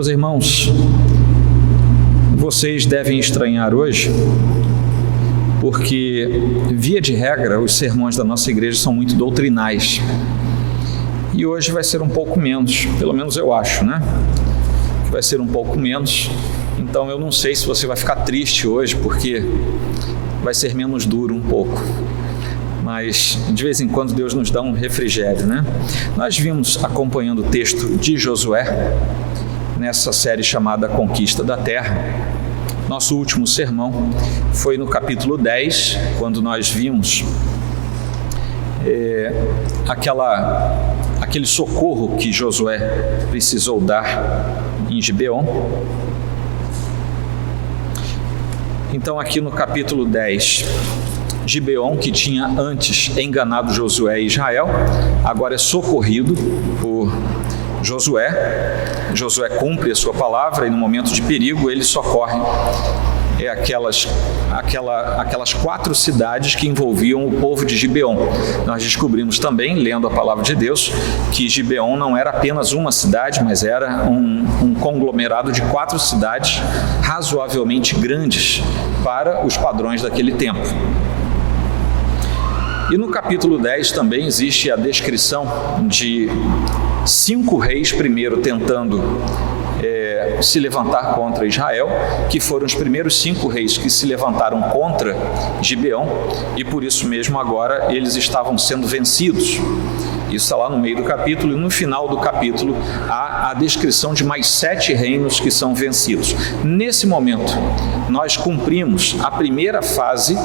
Meus irmãos, vocês devem estranhar hoje, porque, via de regra, os sermões da nossa igreja são muito doutrinais. E hoje vai ser um pouco menos, pelo menos eu acho, né? Que vai ser um pouco menos. Então eu não sei se você vai ficar triste hoje, porque vai ser menos duro um pouco. Mas de vez em quando Deus nos dá um refrigério, né? Nós vimos acompanhando o texto de Josué, nessa série chamada Conquista da Terra. Nosso último sermão foi no capítulo 10, quando nós vimos aquele socorro que Josué precisou dar em Gibeon. Então aqui no capítulo 10, Gibeon, que tinha antes enganado Josué e Israel, agora é socorrido por Josué. Josué cumpre a sua palavra e no momento de perigo ele socorre aquelas 4 cidades que envolviam o povo de Gibeon. Nós descobrimos também, lendo a palavra de Deus, que Gibeon não era apenas uma cidade, mas era um conglomerado de 4 cidades razoavelmente grandes para os padrões daquele tempo. E no capítulo 10 também existe a descrição de 5 reis, primeiro tentando se levantar contra Israel, que foram os primeiros 5 reis que se levantaram contra Gibeon, e por isso mesmo agora eles estavam sendo vencidos. Isso está lá no meio do capítulo, e no final do capítulo há a descrição de mais 7 reinos que são vencidos. Nesse momento, nós cumprimos a primeira fase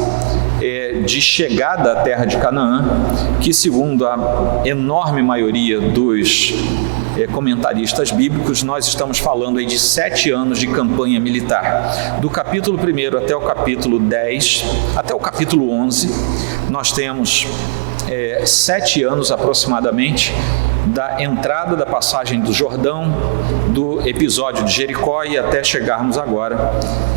de chegada à terra de Canaã, que segundo a enorme maioria dos comentaristas bíblicos, nós estamos falando aí de 7 anos de campanha militar. Do capítulo 1 até o capítulo 10, até o capítulo 11, nós temos 7 anos aproximadamente da entrada da passagem do Jordão, do episódio de Jericó e até chegarmos agora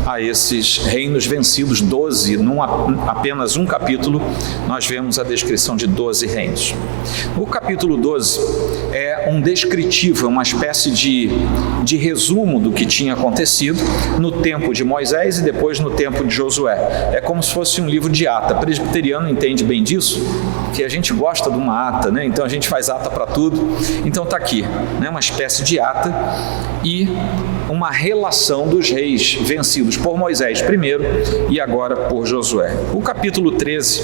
a esses reinos vencidos, 12, num apenas um capítulo, nós vemos a descrição de 12 reinos. O capítulo 12 é um descritivo, uma espécie de resumo do que tinha acontecido no tempo de Moisés e depois no tempo de Josué. É como se fosse um livro de ata. O presbiteriano entende bem disso, que a gente gosta de uma ata, né? Então a gente faz ata para tudo. Então está aqui, né? Uma espécie de ata e uma relação dos reis vencidos por Moisés primeiro e agora por Josué. O capítulo 13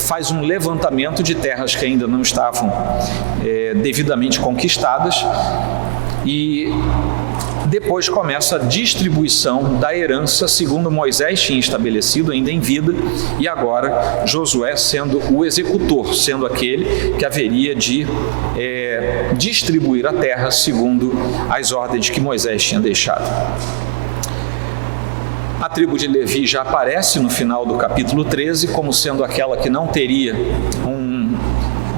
faz um levantamento de terras que ainda não estavam devidamente conquistadas e depois começa a distribuição da herança segundo Moisés tinha estabelecido ainda em vida e agora Josué sendo o executor, sendo aquele que haveria de distribuir a terra segundo as ordens que Moisés tinha deixado. A tribo de Levi já aparece no final do capítulo 13 como sendo aquela que não teria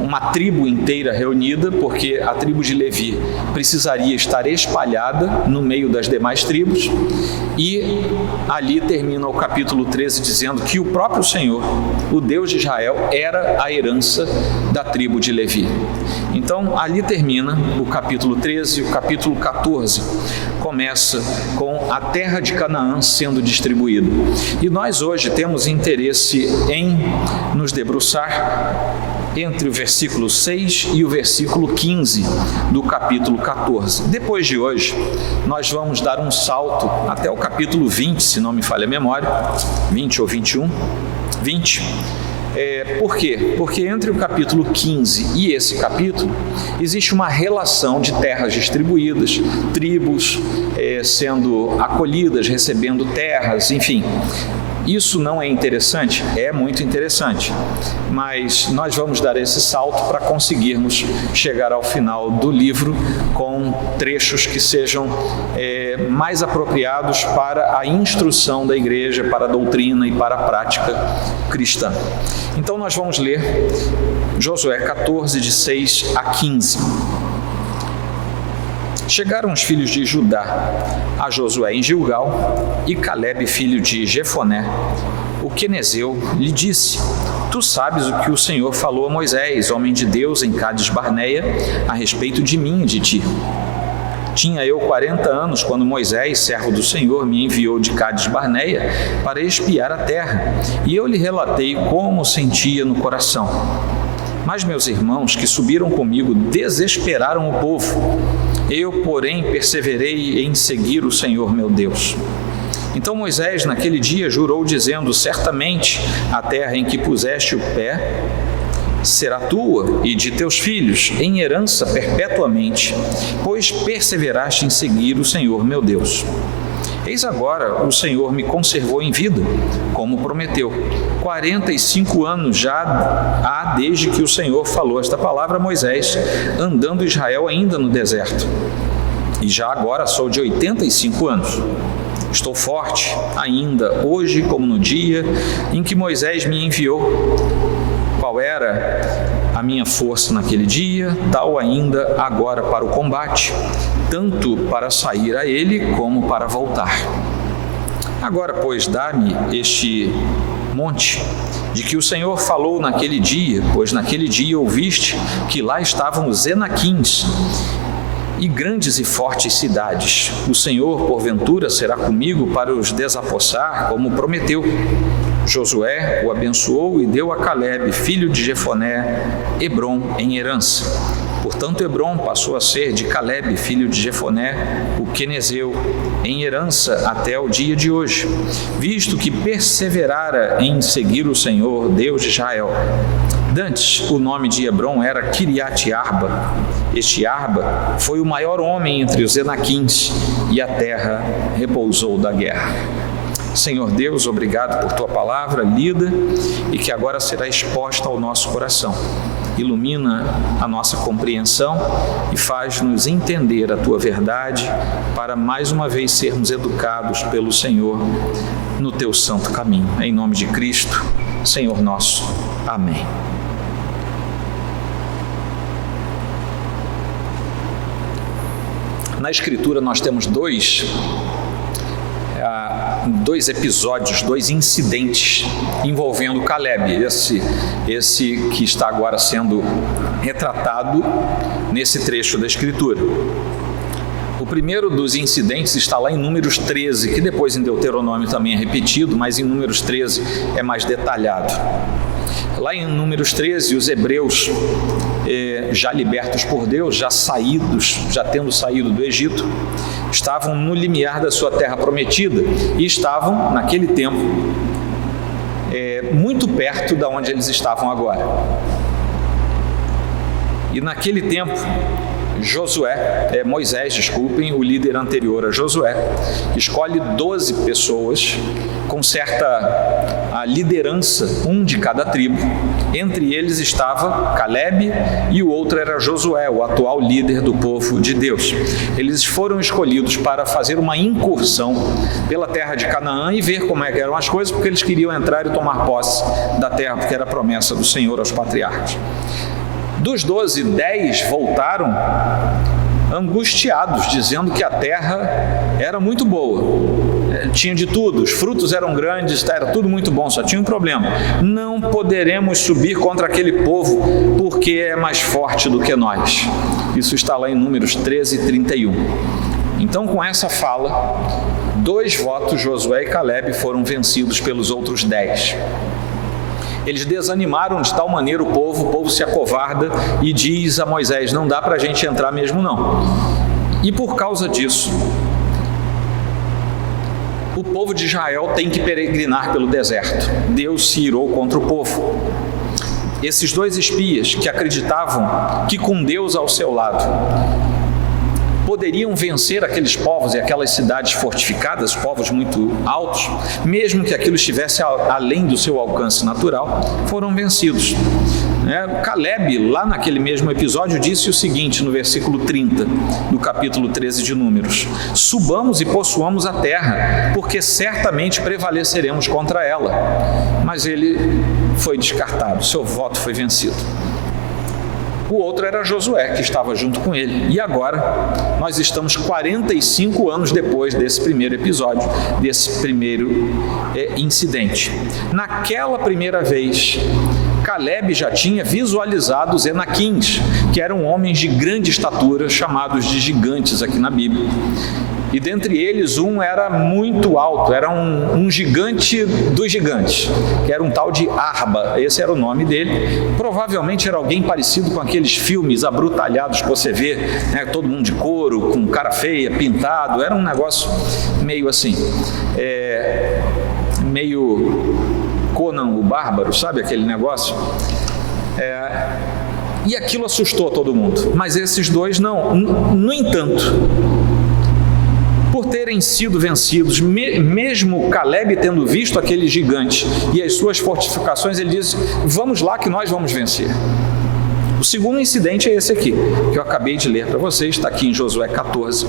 uma tribo inteira reunida, porque a tribo de Levi precisaria estar espalhada no meio das demais tribos, e ali termina o capítulo 13 dizendo que o próprio Senhor, o Deus de Israel, era a herança da tribo de Levi. Então ali termina o capítulo 13, o capítulo 14 começa com a terra de Canaã sendo distribuída. E nós hoje temos interesse em nos debruçar entre o versículo 6 e o versículo 15 do capítulo 14. Depois de hoje, nós vamos dar um salto até o capítulo 20, se não me falha a memória, 20 ou 21, 20. Por quê? Porque entre o capítulo 15 e esse capítulo, existe uma relação de terras distribuídas, tribos sendo acolhidas, recebendo terras, enfim. Isso não é interessante? É muito interessante, mas nós vamos dar esse salto para conseguirmos chegar ao final do livro com trechos que sejam mais apropriados para a instrução da igreja, para a doutrina e para a prática cristã. Então nós vamos ler Josué 14, de 6 a 15. Chegaram os filhos de Judá a Josué em Gilgal, e Calebe, filho de Jefoné, o quenezeu, lhe disse: Tu sabes o que o Senhor falou a Moisés, homem de Deus, em Cades Barneia, a respeito de mim e de ti. Tinha eu 40 anos quando Moisés, servo do Senhor, me enviou de Cades-Barneia para espiar a terra, e eu lhe relatei como sentia no coração. Mas meus irmãos que subiram comigo desesperaram o povo. Eu, porém, perseverei em seguir o Senhor meu Deus. Então Moisés, naquele dia, jurou, dizendo: certamente a terra em que puseste o pé será tua e de teus filhos em herança perpetuamente, pois perseveraste em seguir o Senhor meu Deus. Eis agora o Senhor me conservou em vida, como prometeu. 45 anos já há desde que o Senhor falou esta palavra a Moisés, andando Israel ainda no deserto. E já agora sou de 85 anos. Estou forte ainda hoje como no dia em que Moisés me enviou. Qual era a minha força naquele dia, tal ainda agora para o combate, tanto para sair a ele como para voltar. Agora, pois, dá-me este monte, de que o Senhor falou naquele dia, pois naquele dia ouviste que lá estavam os Enaquins, e grandes e fortes cidades. O Senhor, porventura, será comigo para os desapossar, como prometeu. Josué o abençoou e deu a Calebe, filho de Jefoné, Hebrom em herança. Portanto, Hebrom passou a ser de Calebe, filho de Jefoné, o quenezeu, em herança até o dia de hoje, visto que perseverara em seguir o Senhor, Deus de Israel. Dantes, o nome de Hebrom era Quiriate-Arba. Este Arba foi o maior homem entre os Enaquins, e a terra repousou da guerra. Senhor Deus, obrigado por tua palavra lida e que agora será exposta ao nosso coração. Ilumina a nossa compreensão e faz-nos entender a tua verdade para mais uma vez sermos educados pelo Senhor no teu santo caminho. Em nome de Cristo, Senhor nosso. Amém. Na Escritura nós temos dois episódios, dois incidentes envolvendo Calebe, esse que está agora sendo retratado nesse trecho da Escritura. O primeiro dos incidentes está lá em Números 13, que depois em Deuteronômio também é repetido, mas em Números 13 é mais detalhado. Lá em Números 13, os hebreus, já libertos por Deus, já tendo saído do Egito, estavam no limiar da sua terra prometida e estavam, naquele tempo, muito perto de onde eles estavam agora. E naquele tempo, Moisés, o líder anterior a Josué, escolhe 12 pessoas com certa liderança, um de cada tribo. Entre eles estava Calebe e o outro era Josué, o atual líder do povo de Deus. Eles foram escolhidos para fazer uma incursão pela terra de Canaã e ver como eram as coisas, porque eles queriam entrar e tomar posse da terra, porque era a promessa do Senhor aos patriarcas. Dos 12, 10 voltaram angustiados, dizendo que a terra era muito boa, tinha de tudo, os frutos eram grandes, era tudo muito bom, só tinha um problema: não poderemos subir contra aquele povo, porque é mais forte do que nós. Isso está lá em Números 13, 31. Então, com essa fala, 2 votos, Josué e Calebe, foram vencidos pelos outros 10. Eles desanimaram de tal maneira o povo se acovarda e diz a Moisés: não dá para a gente entrar mesmo não. E por causa disso, o povo de Israel tem que peregrinar pelo deserto. Deus se irou contra o povo. Esses 2 espias que acreditavam que com Deus ao seu lado poderiam vencer aqueles povos e aquelas cidades fortificadas, povos muito altos, mesmo que aquilo estivesse além do seu alcance natural, foram vencidos. Calebe, lá naquele mesmo episódio, disse o seguinte no versículo 30 do capítulo 13 de Números: subamos e possuamos a terra, porque certamente prevaleceremos contra ela. Mas ele foi descartado, seu voto foi vencido. O outro era Josué, que estava junto com ele. E agora, nós estamos 45 anos depois desse primeiro episódio, desse primeiro incidente. Naquela primeira vez, Calebe já tinha visualizado os Enaquins, que eram homens de grande estatura, chamados de gigantes aqui na Bíblia. E dentre eles um era muito alto, era um gigante dos gigantes, que era um tal de Arba, esse era o nome dele. Provavelmente era alguém parecido com aqueles filmes abrutalhados que você vê, né? Todo mundo de couro, com cara feia, pintado, era um negócio meio assim, meio Conan o Bárbaro, sabe aquele negócio? E aquilo assustou todo mundo, mas esses dois não. No entanto, por terem sido vencidos, mesmo Calebe tendo visto aquele gigante e as suas fortificações, ele diz: vamos lá que nós vamos vencer. O segundo incidente é esse aqui, que eu acabei de ler para vocês, está aqui em Josué 14.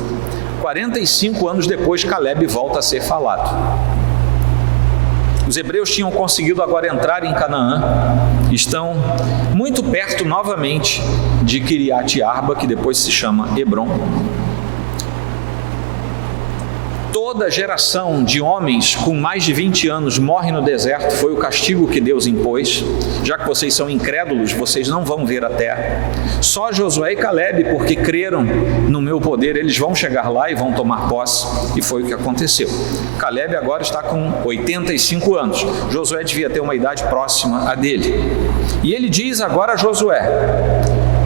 45 anos depois, Calebe volta a ser falado. Os hebreus tinham conseguido agora entrar em Canaã, estão muito perto novamente de Kiriat Arba, que depois se chama Hebron. Toda geração de homens com mais de 20 anos morre no deserto, foi o castigo que Deus impôs. Já que vocês são incrédulos, vocês não vão ver a terra. Só Josué e Calebe, porque creram no meu poder, eles vão chegar lá e vão tomar posse, e foi o que aconteceu. Calebe agora está com 85 anos, Josué devia ter uma idade próxima a dele. E ele diz agora a Josué: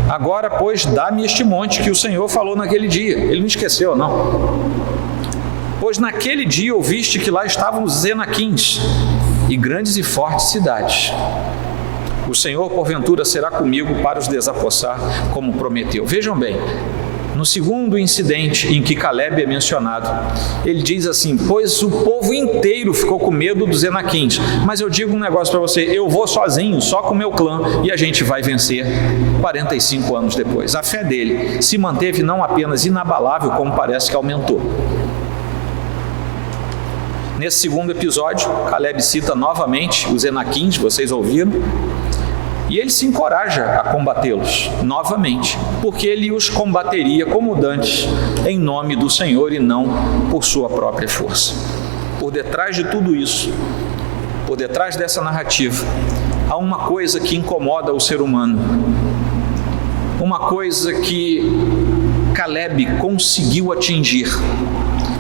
agora, pois, dá-me este monte que o Senhor falou naquele dia. Ele não esqueceu, não. Pois naquele dia ouviste que lá estavam os Enaquins e grandes e fortes cidades. O Senhor, porventura, será comigo para os desapossar, como prometeu. Vejam bem, no segundo incidente em que Calebe é mencionado, ele diz assim: pois o povo inteiro ficou com medo dos Enaquins, mas eu digo um negócio para você, eu vou sozinho, só com o meu clã, e a gente vai vencer. 45 anos depois, a fé dele se manteve não apenas inabalável, como parece que aumentou. Nesse segundo episódio, Calebe cita novamente os Enaquins, vocês ouviram, e ele se encoraja a combatê-los novamente, porque ele os combateria como dantes, em nome do Senhor e não por sua própria força. Por detrás de tudo isso, por detrás dessa narrativa, há uma coisa que incomoda o ser humano, uma coisa que Calebe conseguiu atingir,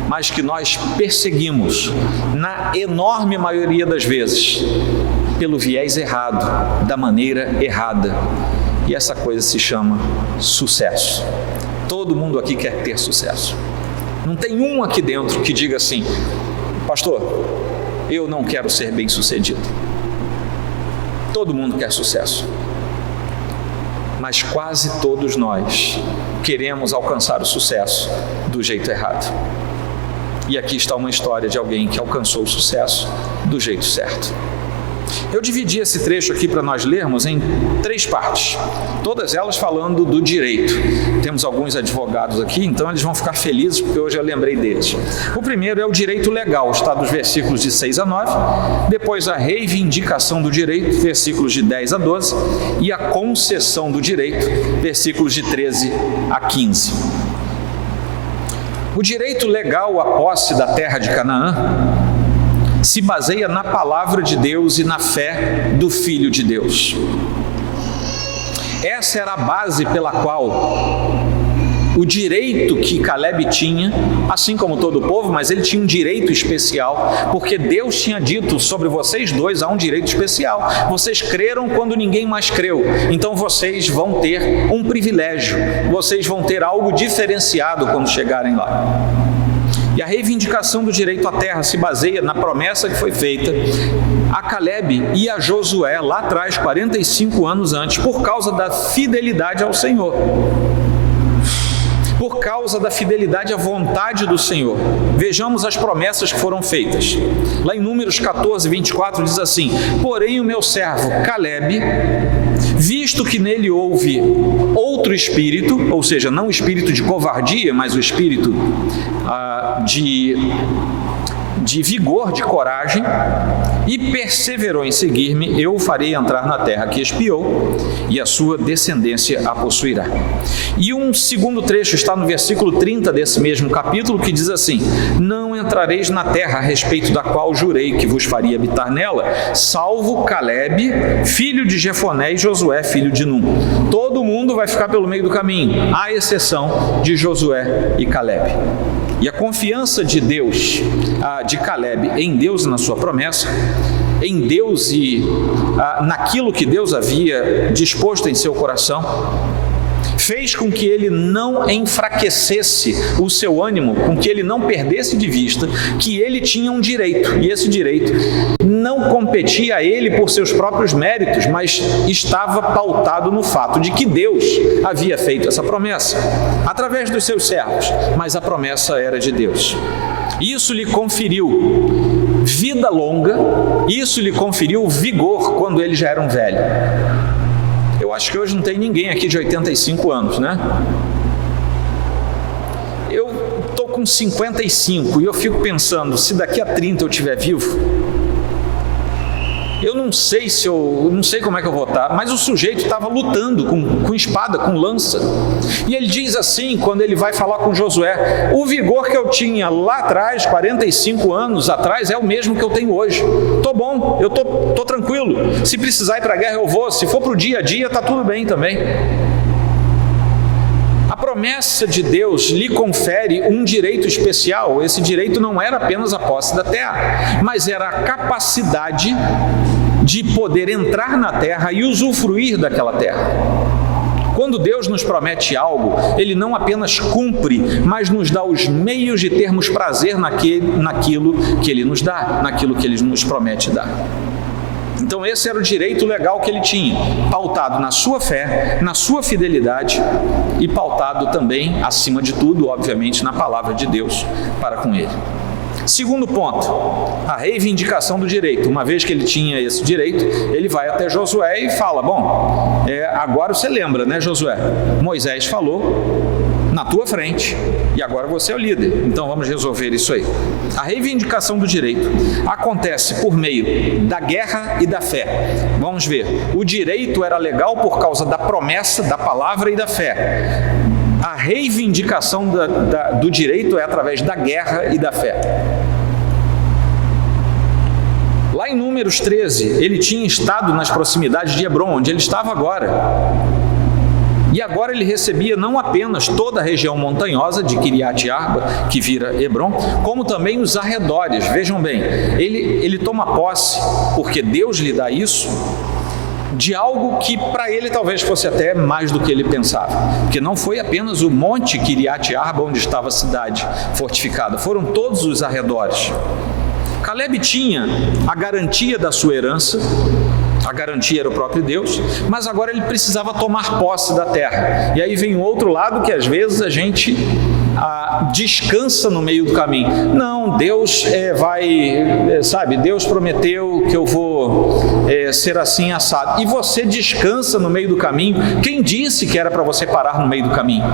mas que nós perseguimos, na enorme maioria das vezes, pelo viés errado, da maneira errada. E essa coisa se chama sucesso. Todo mundo aqui quer ter sucesso. Não tem um aqui dentro que diga assim: pastor, eu não quero ser bem-sucedido. Todo mundo quer sucesso. Mas quase todos nós queremos alcançar o sucesso do jeito errado. E aqui está uma história de alguém que alcançou o sucesso do jeito certo. Eu dividi esse trecho aqui para nós lermos em 3 partes, todas elas falando do direito. Temos alguns advogados aqui, então eles vão ficar felizes porque hoje eu lembrei deles. O primeiro é o direito legal, está dos versículos de 6 a 9, depois a reivindicação do direito, versículos de 10 a 12, e a concessão do direito, versículos de 13 a 15. O direito legal à posse da terra de Canaã se baseia na palavra de Deus e na fé do Filho de Deus. Essa era a base pela qual o direito que Calebe tinha, assim como todo o povo, mas ele tinha um direito especial, porque Deus tinha dito: sobre vocês dois há um direito especial. Vocês creram quando ninguém mais creu, então vocês vão ter um privilégio, vocês vão ter algo diferenciado quando chegarem lá. E a reivindicação do direito à terra se baseia na promessa que foi feita a Calebe e a Josué lá atrás, 45 anos antes, por causa da fidelidade ao Senhor. Por causa da fidelidade à vontade do Senhor. Vejamos as promessas que foram feitas. Lá em Números 14, 24 diz assim: porém o meu servo Calebe, visto que nele houve outro espírito, ou seja, não o espírito de covardia, mas o espírito de de vigor, de coragem, e perseverou em seguir-me, eu o farei entrar na terra que espiou, e a sua descendência a possuirá. E um segundo trecho está no versículo 30 desse mesmo capítulo, que diz assim: não entrareis na terra a respeito da qual jurei que vos faria habitar nela, salvo Calebe, filho de Jefoné, e Josué, filho de Num. Todo mundo vai ficar pelo meio do caminho, à exceção de Josué e Calebe. E a confiança de Deus, de Calebe em Deus e na sua promessa, em Deus e naquilo que Deus havia disposto em seu coração, fez com que ele não enfraquecesse o seu ânimo, com que ele não perdesse de vista que ele tinha um direito, e esse direito não competia a ele por seus próprios méritos, mas estava pautado no fato de que Deus havia feito essa promessa através dos seus servos, mas a promessa era de Deus. Isso lhe conferiu vida longa, isso lhe conferiu vigor quando ele já era um velho. Eu acho que hoje não tem ninguém aqui de 85 anos, né? Eu estou com 55 e eu fico pensando, se daqui a 30 eu estiver vivo, eu não sei como é que eu vou estar, mas o sujeito estava lutando com espada, com lança. E ele diz assim, quando ele vai falar com Josué: o vigor que eu tinha lá atrás, 45 anos atrás, é o mesmo que eu tenho hoje. Estou bom, eu estou tranquilo. Se precisar ir para a guerra, eu vou. Se for para o dia a dia, está tudo bem também. A promessa de Deus lhe confere um direito especial. Esse direito não era apenas a posse da terra, mas era a capacidade de poder entrar na terra e usufruir daquela terra. Quando Deus nos promete algo, Ele não apenas cumpre, mas nos dá os meios de termos prazer naquilo que Ele nos dá, naquilo que Ele nos promete dar. Então esse era o direito legal que ele tinha, pautado na sua fé, na sua fidelidade e pautado também, acima de tudo, obviamente, na palavra de Deus para com ele. Segundo ponto, a reivindicação do direito. Uma vez que ele tinha esse direito, ele vai até Josué e fala: bom, agora você lembra, né, Josué? Moisés falou na tua frente, e agora você é o líder, então vamos resolver isso aí. A reivindicação do direito acontece por meio da guerra e da fé. Vamos ver, o direito era legal por causa da promessa, da palavra e da fé. A reivindicação do direito é através da guerra e da fé. Lá em Números 13, ele tinha estado nas proximidades de Hebrom, onde ele estava agora. E agora ele recebia não apenas toda a região montanhosa de Kiriat Arba, que vira Hebrom, como também os arredores. Vejam bem, ele toma posse, porque Deus lhe dá isso, de algo que para ele talvez fosse até mais do que ele pensava. Porque não foi apenas o monte Kiriat Arba onde estava a cidade fortificada, foram todos os arredores. Calebe tinha a garantia da sua herança, a garantia era o próprio Deus, mas agora ele precisava tomar posse da terra. E aí vem o outro lado que às vezes a gente descansa no meio do caminho. Não, Deus Deus prometeu que eu vou ser assim assado. E você descansa no meio do caminho. Quem disse que era para você parar no meio do caminho?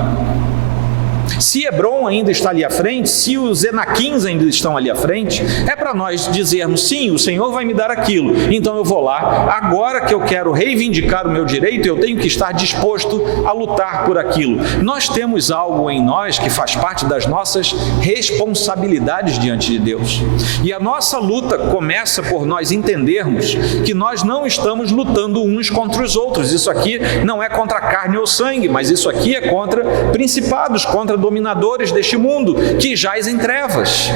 Se Hebrom ainda está ali à frente, se os Enaquins ainda estão ali à frente, é para nós dizermos: sim, o Senhor vai me dar aquilo, então eu vou lá. Agora que eu quero reivindicar o meu direito, eu tenho que estar disposto a lutar por aquilo. Nós temos algo em nós que faz parte das nossas responsabilidades diante de Deus, e a nossa luta começa por nós entendermos que nós não estamos lutando uns contra os outros. Isso aqui não é contra carne ou sangue, mas isso aqui é contra principados, contra dominadores deste mundo que jaz em trevas.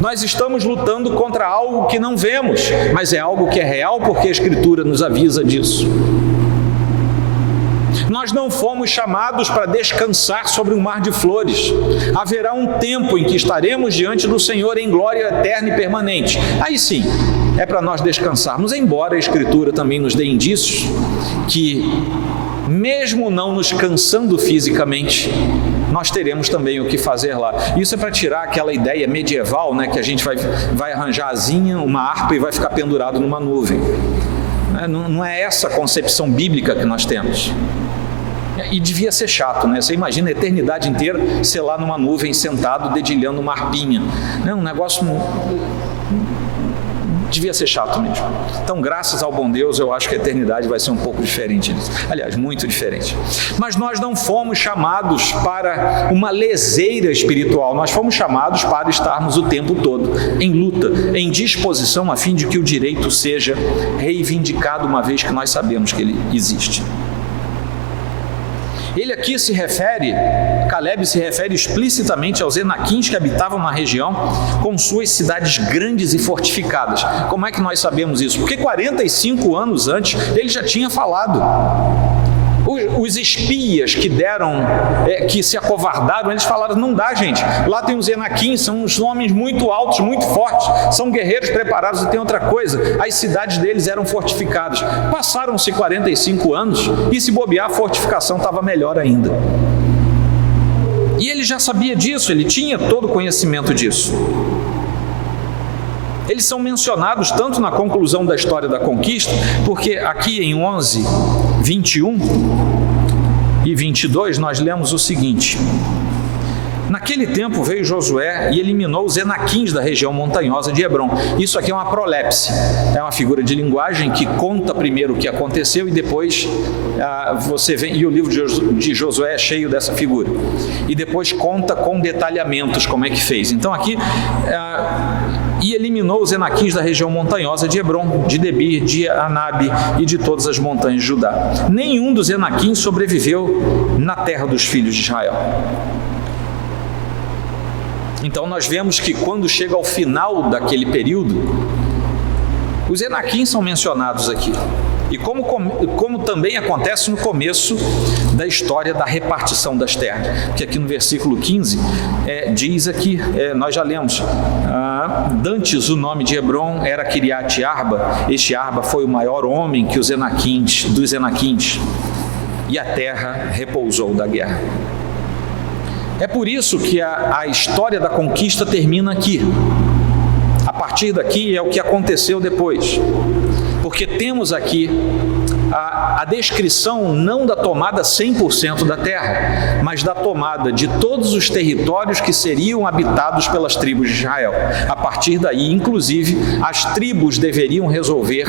Nós estamos lutando contra algo que não vemos, mas é algo que é real, porque a Escritura nos avisa disso. Nós não fomos chamados para descansar sobre um mar de flores. Haverá um tempo em que estaremos diante do Senhor em glória eterna e permanente. Aí sim, é para nós descansarmos, embora a Escritura também nos dê indícios que, mesmo não nos cansando fisicamente, nós teremos também o que fazer lá. Isso é para tirar aquela ideia medieval, né, que a gente vai arranjar asinha, uma harpa e vai ficar pendurado numa nuvem. Não é essa a concepção bíblica que nós temos. E devia ser chato, né? Você imagina a eternidade inteira, sei lá, numa nuvem, sentado, dedilhando uma harpinha. Né? Um negócio... devia ser chato mesmo. Então, graças ao bom Deus, eu acho que a eternidade vai ser um pouco diferente disso. Aliás, muito diferente. Mas nós não fomos chamados para uma leseira espiritual. Nós fomos chamados para estarmos o tempo todo em luta, em disposição, a fim de que o direito seja reivindicado, uma vez que nós sabemos que ele existe. Ele aqui Caleb se refere explicitamente aos Enaquins que habitavam na região com suas cidades grandes e fortificadas. Como é que nós sabemos isso? Porque 45 anos antes ele já tinha falado. Os espias que que se acovardaram, eles falaram: não dá, gente, lá tem os Enaquins, são uns homens muito altos, muito fortes, são guerreiros preparados. E tem outra coisa, as cidades deles eram fortificadas. Passaram-se 45 anos e, se bobear, a fortificação estava melhor ainda. E ele já sabia disso, ele tinha todo o conhecimento disso. Eles são mencionados tanto na conclusão da história da conquista, porque aqui em 11, 21 e 22 nós lemos o seguinte: naquele tempo veio Josué e eliminou os Enaquins da região montanhosa de Hebrom. Isso aqui é uma prolepse, é uma figura de linguagem que conta primeiro o que aconteceu e depois você vem, e o livro de Josué é cheio dessa figura, e depois conta com detalhamentos como é que fez. Então aqui e eliminou os Enaquins da região montanhosa de Hebrom, de Debir, de Anabe e de todas as montanhas de Judá. Nenhum dos Enaquins sobreviveu na terra dos filhos de Israel. Então nós vemos que quando chega ao final daquele período, os Enaquins são mencionados aqui. E como também acontece no começo da história da repartição das terras. Porque aqui no versículo 15, diz aqui, nós já lemos, dantes o nome de Hebrom era Kiriat Arba. Este Arba foi o maior homem que dos Enaquins, e a terra repousou da guerra. É por isso que a história da conquista termina aqui. A partir daqui é o que aconteceu depois. Porque temos aqui a descrição não da tomada 100% da terra, mas da tomada de todos os territórios que seriam habitados pelas tribos de Israel. A partir daí, inclusive, as tribos deveriam resolver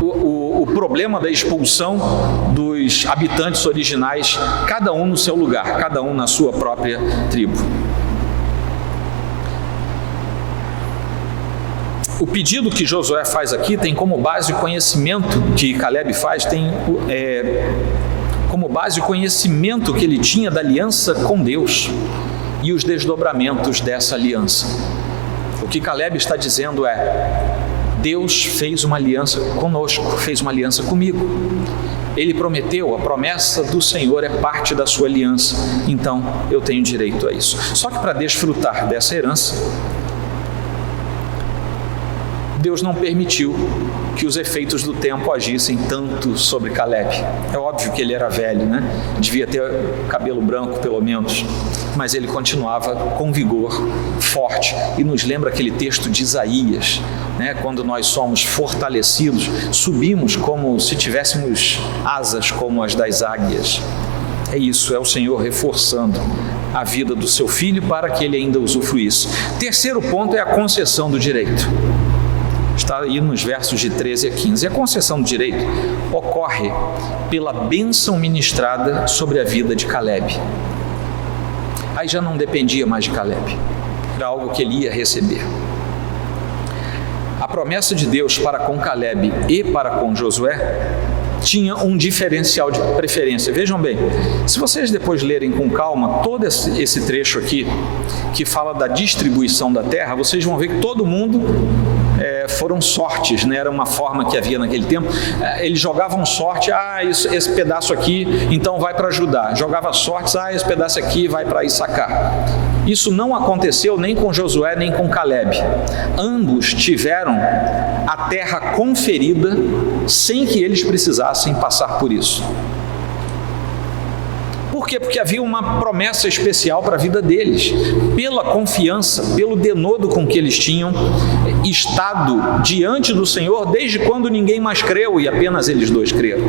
o problema da expulsão dos habitantes originais, cada um no seu lugar, cada um na sua própria tribo. O pedido que Josué faz aqui tem como base o conhecimento que Caleb faz, tem como base o conhecimento que ele tinha da aliança com Deus e os desdobramentos dessa aliança. O que Caleb está dizendo é: Deus fez uma aliança conosco, fez uma aliança comigo. Ele prometeu, a promessa do Senhor é parte da sua aliança, então eu tenho direito a isso. Só que para desfrutar dessa herança, Deus não permitiu que os efeitos do tempo agissem tanto sobre Caleb. É óbvio que ele era velho, né? Devia ter cabelo branco pelo menos, mas ele continuava com vigor, forte, e nos lembra aquele texto de Isaías, né? Quando nós somos fortalecidos, subimos como se tivéssemos asas como as das águias. É isso, é o Senhor reforçando a vida do seu filho para que ele ainda usufruísse. Terceiro ponto é a concessão do direito. Está aí nos versos de 13 a 15. A concessão do direito ocorre pela bênção ministrada sobre a vida de Caleb. Aí já não dependia mais de Caleb, era algo que ele ia receber. A promessa de Deus para com Caleb e para com Josué tinha um diferencial de preferência. Vejam bem, se vocês depois lerem com calma todo esse trecho aqui, que fala da distribuição da terra, vocês vão ver que todo mundo foram sortes, né? Era uma forma que havia naquele tempo. Eles jogavam sorte, esse pedaço aqui, então vai para Judá. Jogava sortes, esse pedaço aqui vai para Issacar. Isso não aconteceu nem com Josué, nem com Caleb. Ambos tiveram a terra conferida sem que eles precisassem passar por isso. Por quê? Porque havia uma promessa especial para a vida deles, pela confiança, pelo denodo com que eles tinham estado diante do Senhor desde quando ninguém mais creu e apenas eles dois creram.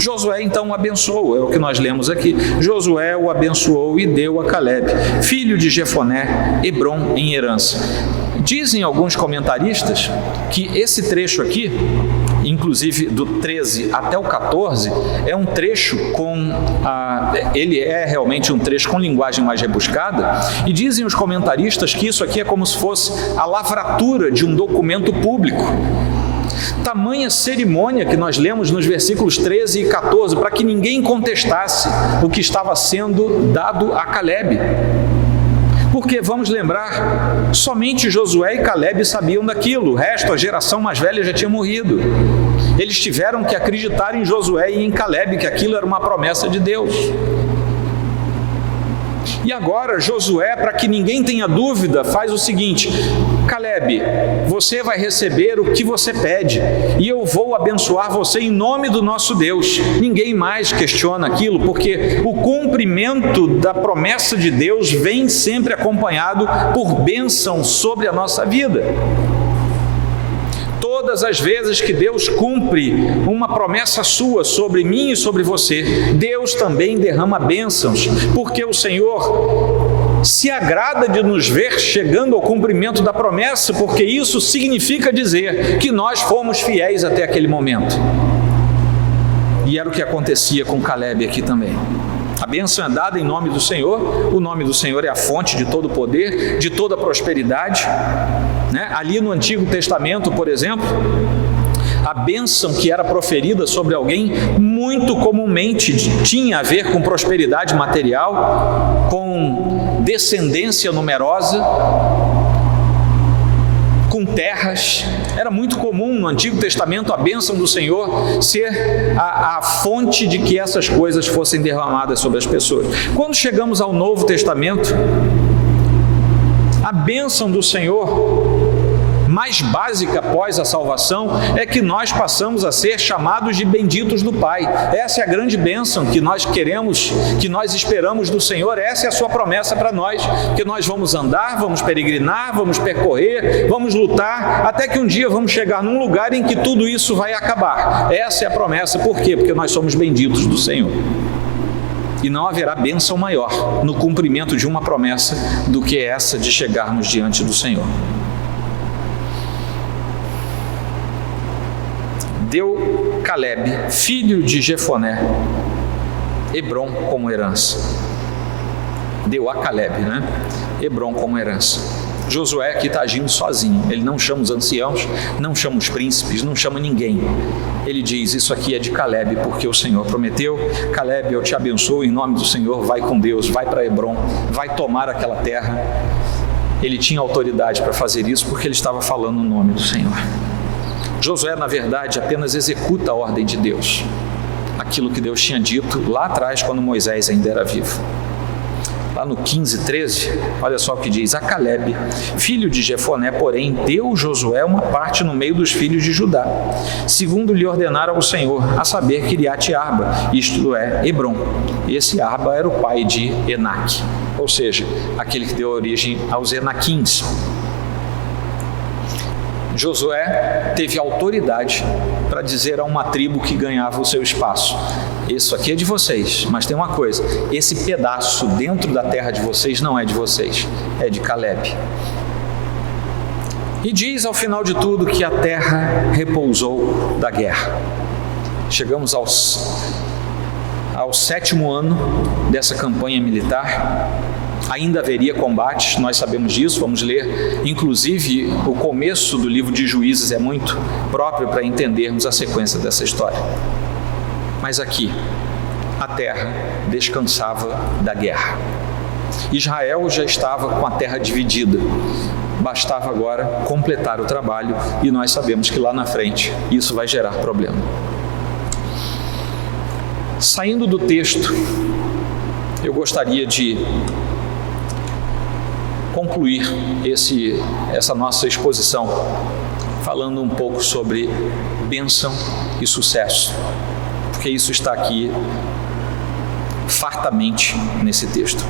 Josué então o abençoou, é o que nós lemos aqui. Josué o abençoou e deu a Calebe, filho de Jefoné, Hebrom em herança. Dizem alguns comentaristas que esse trecho aqui, inclusive do 13 até o 14, é um trecho ele é realmente um trecho com linguagem mais rebuscada, e dizem os comentaristas que isso aqui é como se fosse a lavratura de um documento público. Tamanha cerimônia que nós lemos nos versículos 13 e 14, para que ninguém contestasse o que estava sendo dado a Calebe. Porque, vamos lembrar, somente Josué e Calebe sabiam daquilo, o resto, a geração mais velha já tinha morrido. Eles tiveram que acreditar em Josué e em Calebe, que aquilo era uma promessa de Deus. E agora Josué, para que ninguém tenha dúvida, faz o seguinte: Calebe, você vai receber o que você pede, e eu vou abençoar você em nome do nosso Deus. Ninguém mais questiona aquilo, porque o cumprimento da promessa de Deus vem sempre acompanhado por bênção sobre a nossa vida. Todas as vezes que Deus cumpre uma promessa sua sobre mim e sobre você, Deus também derrama bênçãos, porque o Senhor se agrada de nos ver chegando ao cumprimento da promessa, porque isso significa dizer que nós fomos fiéis até aquele momento. E era o que acontecia com Calebe aqui também. A bênção é dada em nome do Senhor, o nome do Senhor é a fonte de todo poder, de toda prosperidade, né? Ali no Antigo Testamento, por exemplo, a bênção que era proferida sobre alguém muito comumente tinha a ver com prosperidade material, com descendência numerosa, com terras. Era muito comum no Antigo Testamento a bênção do Senhor ser a fonte de que essas coisas fossem derramadas sobre as pessoas. Quando chegamos ao Novo Testamento, a bênção do Senhor mais básica após a salvação é que nós passamos a ser chamados de benditos do Pai. Essa é a grande bênção que nós queremos, que nós esperamos do Senhor. Essa é a sua promessa para nós, que nós vamos andar, vamos peregrinar, vamos percorrer, vamos lutar, até que um dia vamos chegar num lugar em que tudo isso vai acabar. Essa é a promessa. Por quê? Porque nós somos benditos do Senhor. E não haverá bênção maior no cumprimento de uma promessa do que essa de chegarmos diante do Senhor. Deu Calebe, filho de Jefoné, Hebrom como herança. Deu a Calebe, né? Hebrom como herança. Josué aqui está agindo sozinho. Ele não chama os anciãos, não chama os príncipes, não chama ninguém. Ele diz: isso aqui é de Calebe, porque o Senhor prometeu. Calebe, eu te abençoo em nome do Senhor. Vai com Deus, vai para Hebrom, vai tomar aquela terra. Ele tinha autoridade para fazer isso porque ele estava falando no nome do Senhor. Josué, na verdade, apenas executa a ordem de Deus, aquilo que Deus tinha dito lá atrás, quando Moisés ainda era vivo. Lá no 15, 13, olha só o que diz: a Calebe, filho de Jefoné, porém, deu Josué uma parte no meio dos filhos de Judá, segundo lhe ordenara o Senhor, a saber, Quiriate-Arba, isto é, Hebrom. Esse Arba era o pai de Enaque, ou seja, aquele que deu origem aos Enaquins. Josué teve autoridade para dizer a uma tribo que ganhava o seu espaço: isso aqui é de vocês, mas tem uma coisa, esse pedaço dentro da terra de vocês não é de vocês, é de Calebe. E diz ao final de tudo que a terra repousou da guerra. Chegamos ao 7º ano dessa campanha militar. Ainda haveria combates, nós sabemos disso, vamos ler, inclusive o começo do livro de Juízes é muito próprio para entendermos a sequência dessa história. Mas aqui, a terra descansava da guerra. Israel já estava com a terra dividida, bastava agora completar o trabalho, e nós sabemos que lá na frente isso vai gerar problema. Saindo do texto, eu gostaria de concluir essa nossa exposição falando um pouco sobre bênção e sucesso, porque isso está aqui fartamente nesse texto.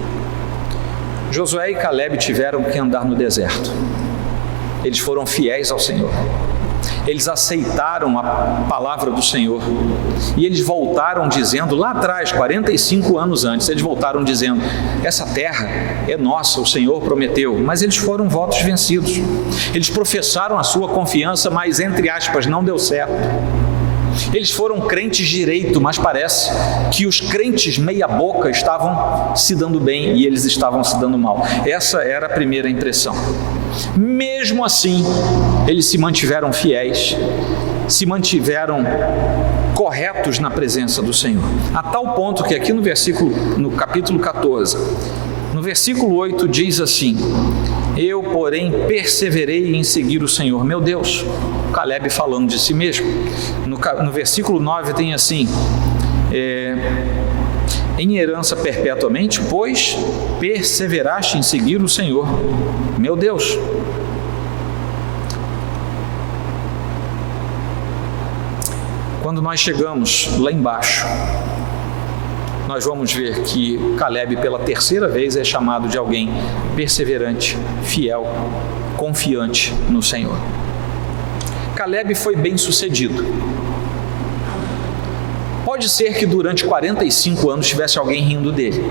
Josué e Calebe tiveram que andar no deserto. Eles foram fiéis ao Senhor. Eles aceitaram a palavra do Senhor e eles voltaram dizendo, lá atrás, 45 anos antes, eles voltaram dizendo, essa terra é nossa, o Senhor prometeu, mas eles foram votos vencidos. Eles professaram a sua confiança, mas entre aspas, não deu certo. Eles foram crentes direito, mas parece que os crentes meia boca estavam se dando bem e eles estavam se dando mal. Essa era a primeira impressão. Mesmo assim, eles se mantiveram fiéis, se mantiveram corretos na presença do Senhor, a tal ponto que aqui no capítulo 14, no versículo 8 diz assim, eu, porém, perseverei em seguir o Senhor, meu Deus. Caleb falando de si mesmo. No versículo 9 tem assim, em herança perpetuamente, pois perseveraste em seguir o Senhor, meu Deus. Quando nós chegamos lá embaixo, nós vamos ver que Caleb, pela terceira vez, é chamado de alguém perseverante, fiel, confiante no Senhor. Caleb foi bem sucedido. Pode ser que durante 45 anos tivesse alguém rindo dele.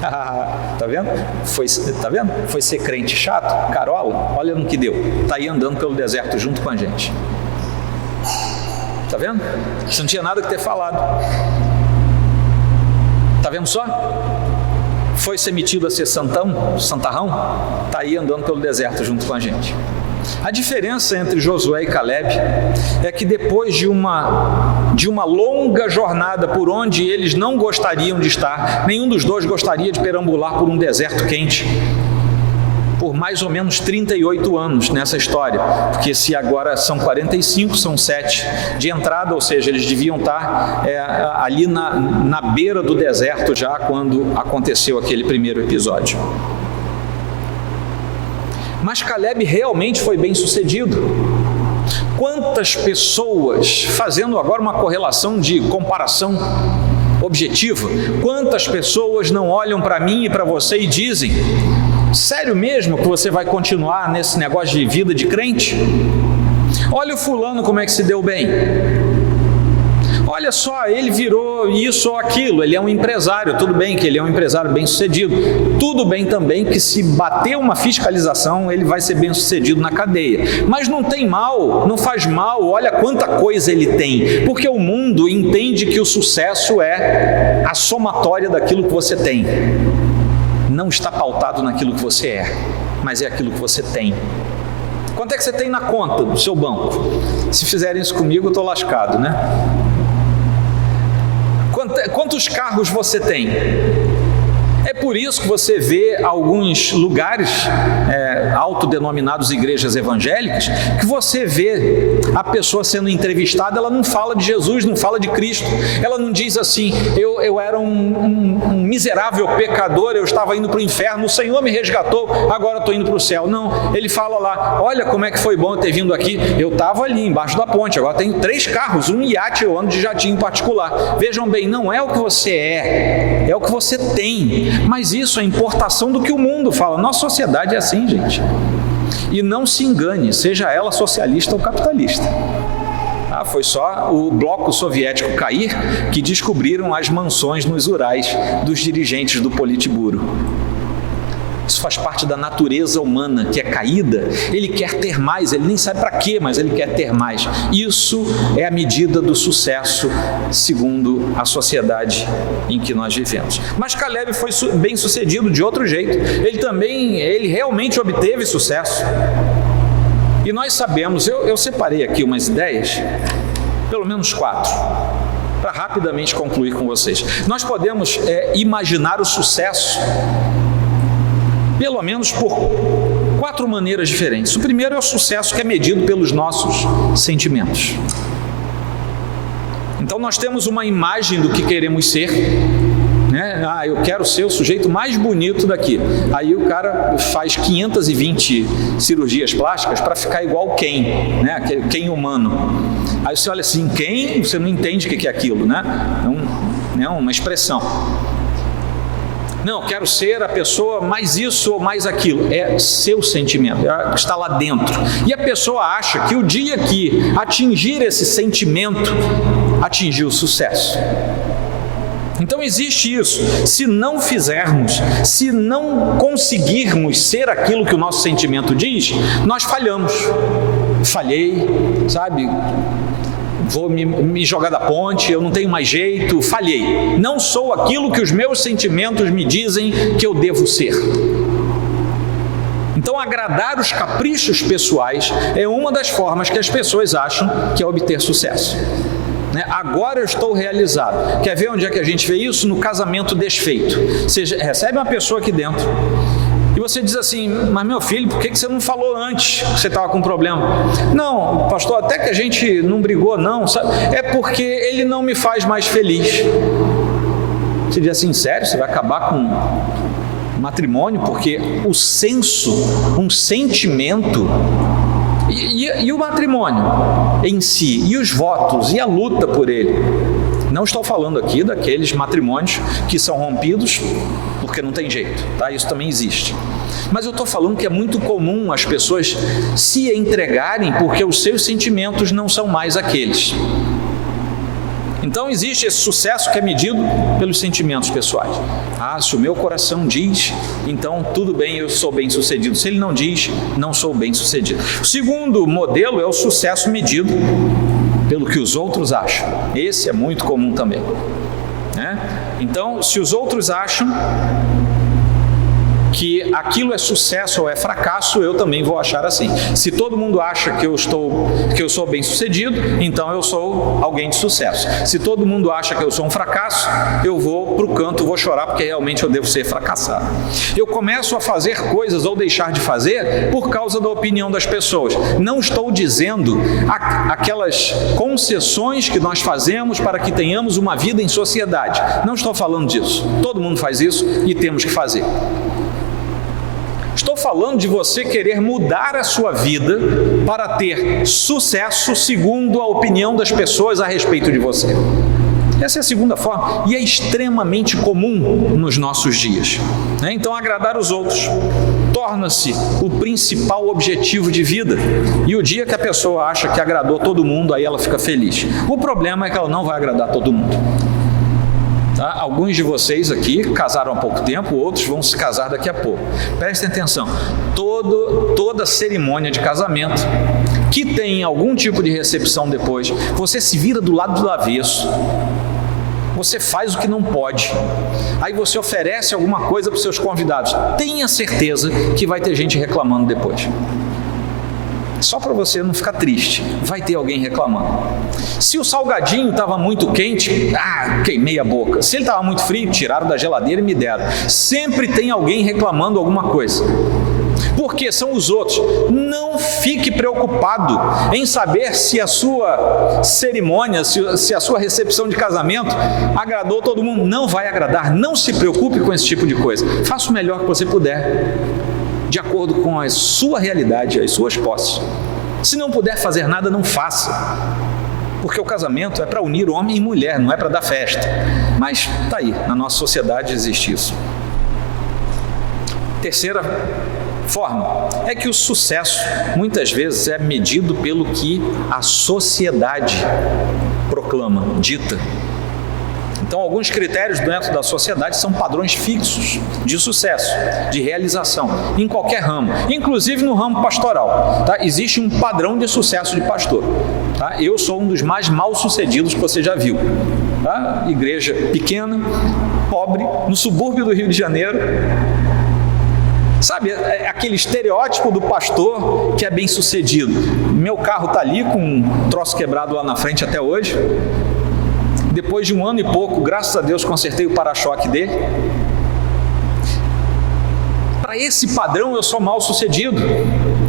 Tá vendo? Tá vendo? Foi ser crente chato, carola, olha no que deu. Está aí andando pelo deserto junto com a gente. Tá vendo? Você não tinha nada que ter falado. Tá vendo só? Foi ser metido a ser santarrão, está aí andando pelo deserto junto com a gente. A diferença entre Josué e Caleb é que depois de uma longa jornada por onde eles não gostariam de estar, nenhum dos dois gostaria de perambular por um deserto quente, por mais ou menos 38 anos nessa história, porque se agora são 45, são 7 de entrada, ou seja, eles deviam estar ali na beira do deserto já quando aconteceu aquele primeiro episódio. Mas Caleb realmente foi bem sucedido. Quantas pessoas, fazendo agora uma correlação de comparação objetiva, quantas pessoas não olham para mim e para você e dizem, sério mesmo que você vai continuar nesse negócio de vida de crente? Olha o fulano como é que se deu bem. Olha só, ele virou isso ou aquilo, ele é um empresário, tudo bem que ele é um empresário bem sucedido, tudo bem também que se bater uma fiscalização, ele vai ser bem sucedido na cadeia, mas não tem mal, não faz mal, olha quanta coisa ele tem, porque o mundo entende que o sucesso é a somatória daquilo que você tem, não está pautado naquilo que você é, mas é aquilo que você tem. Quanto é que você tem na conta do seu banco? Se fizerem isso comigo, eu estou lascado, né? Quantos carros você tem? É por isso que você vê alguns lugares autodenominados igrejas evangélicas, que você vê a pessoa sendo entrevistada, ela não fala de Jesus, não fala de Cristo, ela não diz assim, eu era um miserável pecador, eu estava indo para o inferno, o Senhor me resgatou, agora estou indo para o céu. Não, ele fala lá, olha como é que foi bom eu ter vindo aqui, eu estava ali embaixo da ponte, agora tenho 3 carros, um iate, eu ando de jatinho particular. Vejam bem, não é o que você é o que você tem. Mas isso é importação do que o mundo fala. Nossa sociedade é assim, gente. E não se engane, seja ela socialista ou capitalista. Foi só o bloco soviético cair que descobriram as mansões nos Urais dos dirigentes do Politburo. Isso faz parte da natureza humana, que é caída. Ele quer ter mais, ele nem sabe para quê, mas ele quer ter mais. Isso é a medida do sucesso, segundo a sociedade em que nós vivemos. Mas Caleb foi bem sucedido de outro jeito. Ele realmente obteve sucesso. E nós sabemos, eu separei aqui umas ideias, pelo menos 4, para rapidamente concluir com vocês. Nós podemos imaginar o sucesso pelo menos por 4 maneiras diferentes. O primeiro é o sucesso que é medido pelos nossos sentimentos. Então nós temos uma imagem do que queremos ser, né? Eu quero ser o sujeito mais bonito daqui. Aí o cara faz 520 cirurgias plásticas para ficar igual Ken, né? Aquele Ken humano. Aí você olha assim, Ken, você não entende o que é aquilo, né? É uma expressão. Não, quero ser a pessoa mais isso ou mais aquilo. É seu sentimento, está lá dentro. E a pessoa acha que o dia que atingir esse sentimento, atingiu o sucesso. Então existe isso. Se não fizermos, se não conseguirmos ser aquilo que o nosso sentimento diz, nós falhamos. Falhei, sabe? Vou me jogar da ponte, eu não tenho mais jeito, falhei. Não sou aquilo que os meus sentimentos me dizem que eu devo ser. Então, agradar os caprichos pessoais é uma das formas que as pessoas acham que é obter sucesso. Agora eu estou realizado. Quer ver onde é que a gente vê isso? No casamento desfeito. Você recebe uma pessoa aqui dentro e você diz assim: mas meu filho, por que você não falou antes que você estava com um problema? Não, pastor, até que a gente não brigou, não, sabe? É porque ele não me faz mais feliz. Você diz assim: sério? Você vai acabar com o matrimônio? Porque o senso, um sentimento... E o matrimônio em si, e os votos, e a luta por ele. Não estou falando aqui daqueles matrimônios que são rompidos porque não tem jeito, tá? Isso também existe. Mas eu estou falando que é muito comum as pessoas se entregarem porque os seus sentimentos não são mais aqueles. Então existe esse sucesso que é medido pelos sentimentos pessoais. Se o meu coração diz, então tudo bem, eu sou bem sucedido. Se ele não diz, não sou bem sucedido. O segundo modelo é o sucesso medido pelo que os outros acham. Esse é muito comum também, né? Então, se os outros acham que aquilo é sucesso ou é fracasso, eu também vou achar assim. Se todo mundo acha que eu sou bem sucedido, então eu sou alguém de sucesso. Se todo mundo acha que eu sou um fracasso, eu vou para o canto, vou chorar porque realmente eu devo ser fracassado. Eu começo a fazer coisas ou deixar de fazer por causa da opinião das pessoas. Não estou dizendo aquelas concessões que nós fazemos para que tenhamos uma vida em sociedade. Não estou falando disso. Todo mundo faz isso e temos que fazer. Estou falando de você querer mudar a sua vida para ter sucesso segundo a opinião das pessoas a respeito de você. Essa é a segunda forma e é extremamente comum nos nossos dias, né? Então, agradar os outros torna-se o principal objetivo de vida. E o dia que a pessoa acha que agradou todo mundo, aí ela fica feliz. O problema é que ela não vai agradar todo mundo. Tá? Alguns de vocês aqui casaram há pouco tempo, outros vão se casar daqui a pouco. Prestem atenção, toda cerimônia de casamento que tem algum tipo de recepção depois, você se vira do lado do avesso, você faz o que não pode, aí você oferece alguma coisa para os seus convidados, tenha certeza que vai ter gente reclamando depois. Só para você não ficar triste, vai ter alguém reclamando. Se o salgadinho estava muito quente, queimei a boca. Se ele estava muito frio, tiraram da geladeira e me deram. Sempre tem alguém reclamando alguma coisa. Porque são os outros. Não fique preocupado em saber se a sua cerimônia, se a sua recepção de casamento agradou todo mundo. Não vai agradar, não se preocupe com esse tipo de coisa. Faça o melhor que você puder, de acordo com a sua realidade, as suas posses. Se não puder fazer nada, não faça. Porque o casamento é para unir homem e mulher, não é para dar festa. Mas está aí, na nossa sociedade existe isso. Terceira forma é que o sucesso muitas vezes é medido pelo que a sociedade proclama, dita. Então, alguns critérios dentro da sociedade são padrões fixos de sucesso, de realização, em qualquer ramo, inclusive no ramo pastoral. Tá? Existe um padrão de sucesso de pastor. Tá? Eu sou um dos mais mal sucedidos que você já viu. Tá? Igreja pequena, pobre, no subúrbio do Rio de Janeiro. Sabe, aquele estereótipo do pastor que é bem sucedido. Meu carro está ali com um troço quebrado lá na frente até hoje. Depois de 1 ano e pouco, graças a Deus, consertei o para-choque dele. Para esse padrão, eu sou mal sucedido.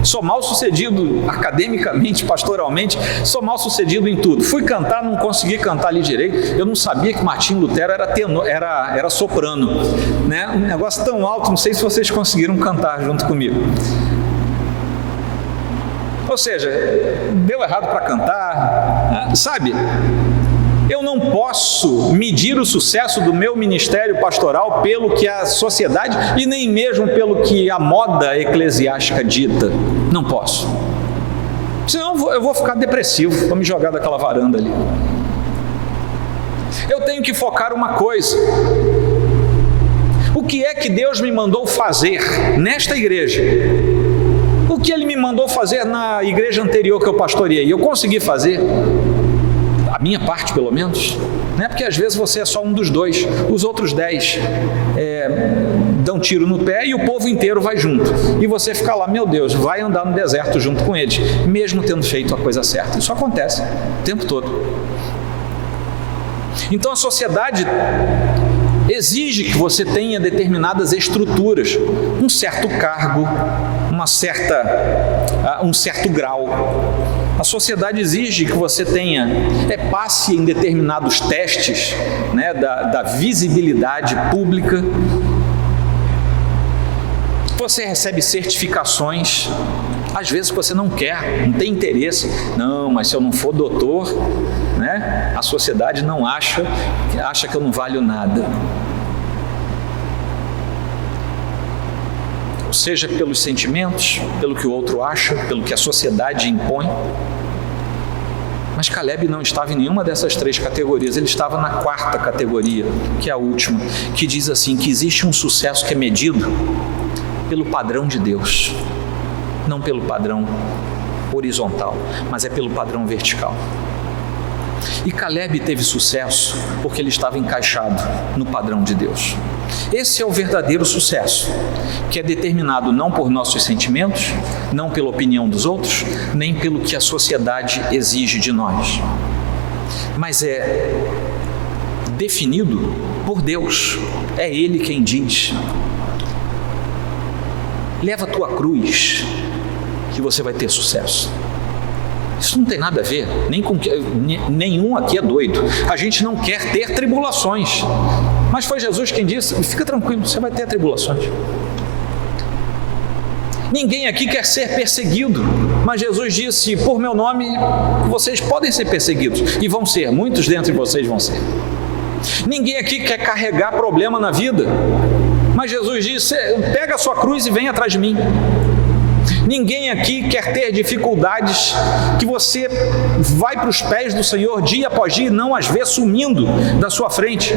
Sou mal sucedido academicamente, pastoralmente, sou mal sucedido em tudo. Fui cantar, não consegui cantar ali direito. Eu não sabia que Martinho Lutero era soprano, né? Um negócio tão alto, não sei se vocês conseguiram cantar junto comigo. Ou seja, deu errado para cantar, sabe? Eu não posso medir o sucesso do meu ministério pastoral pelo que a sociedade e nem mesmo pelo que a moda eclesiástica dita. Não posso. Senão eu vou ficar depressivo, vou me jogar daquela varanda ali. Eu tenho que focar uma coisa. O que é que Deus me mandou fazer nesta igreja? O que Ele me mandou fazer na igreja anterior que eu pastoreei? Eu consegui fazer? A minha parte, pelo menos? Não é porque às vezes você é só um dos dois, os outros 10 dão tiro no pé e o povo inteiro vai junto. E você fica lá, meu Deus, vai andar no deserto junto com eles, mesmo tendo feito a coisa certa. Isso acontece o tempo todo. Então a sociedade exige que você tenha determinadas estruturas, um certo cargo, um certo grau. A sociedade exige que você passe em determinados testes, né, da visibilidade pública. Você recebe certificações, às vezes você não quer, não tem interesse. Não, mas se eu não for doutor, né, a sociedade não acha que eu não valho nada. Seja pelos sentimentos, pelo que o outro acha, pelo que a sociedade impõe. Mas Caleb não estava em nenhuma dessas 3 categorias, ele estava na 4ª categoria, que é a última, que diz assim, que existe um sucesso que é medido pelo padrão de Deus, não pelo padrão horizontal, mas é pelo padrão vertical. E Caleb teve sucesso porque ele estava encaixado no padrão de Deus. Esse é o verdadeiro sucesso, que é determinado não por nossos sentimentos, não pela opinião dos outros, nem pelo que a sociedade exige de nós, mas é definido por Deus. É Ele quem diz: leva a tua cruz, que você vai ter sucesso. Isso não tem nada a ver, nenhum aqui é doido. A gente não quer ter tribulações, mas foi Jesus quem disse: fica tranquilo, você vai ter tribulações. Ninguém aqui quer ser perseguido, mas Jesus disse: por meu nome vocês podem ser perseguidos, e vão ser, muitos dentre vocês vão ser. Ninguém aqui quer carregar problema na vida, mas Jesus disse: pega a sua cruz e vem atrás de mim. Ninguém aqui quer ter dificuldades que você vai para os pés do Senhor dia após dia e não as vê sumindo da sua frente.